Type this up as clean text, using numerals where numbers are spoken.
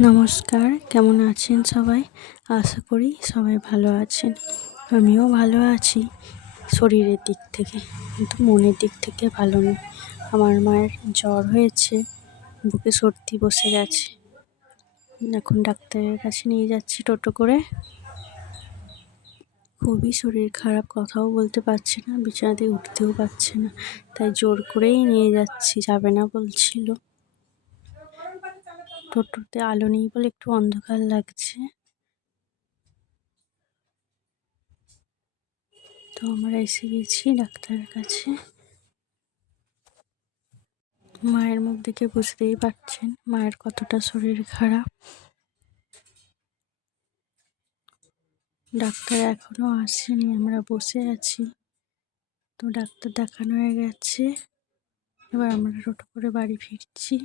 নমস্কার, কেমন আছেন সবাই? আশা করি সবাই ভালো আছেন। আমিও ভালো আছি শরীরের দিক থেকে, কিন্তু মনের দিক থেকে ভালো নেই। আমার মায়ের জ্বর হয়েছে, বুকে সর্দি বসে গেছে। এখন ডাক্তারের কাছে নিয়ে যাচ্ছি টোটো করে। খুবই শরীর খারাপ, কথাও বলতে পারছে না, বিছানা থেকে উঠতেও পারছে না, তাই জোর করেই নিয়ে যাচ্ছি। যাবে না বলছিল। টোটোতে আলো নেই বলে একটু অন্ধকার লাগছে। তো আমরা এসে গেছি ডাক্তারের কাছে। মায়ের মুখ দেখে বুঝতেই পারছেন মায়ের কতটা শরীর খারাপ। ডাক্তার এখনো আসেনি, আমরা বসে আছি। তো ডাক্তার দেখানো হয়ে গেছে, এবার আমরা টোটো করে বাড়ি ফিরছি।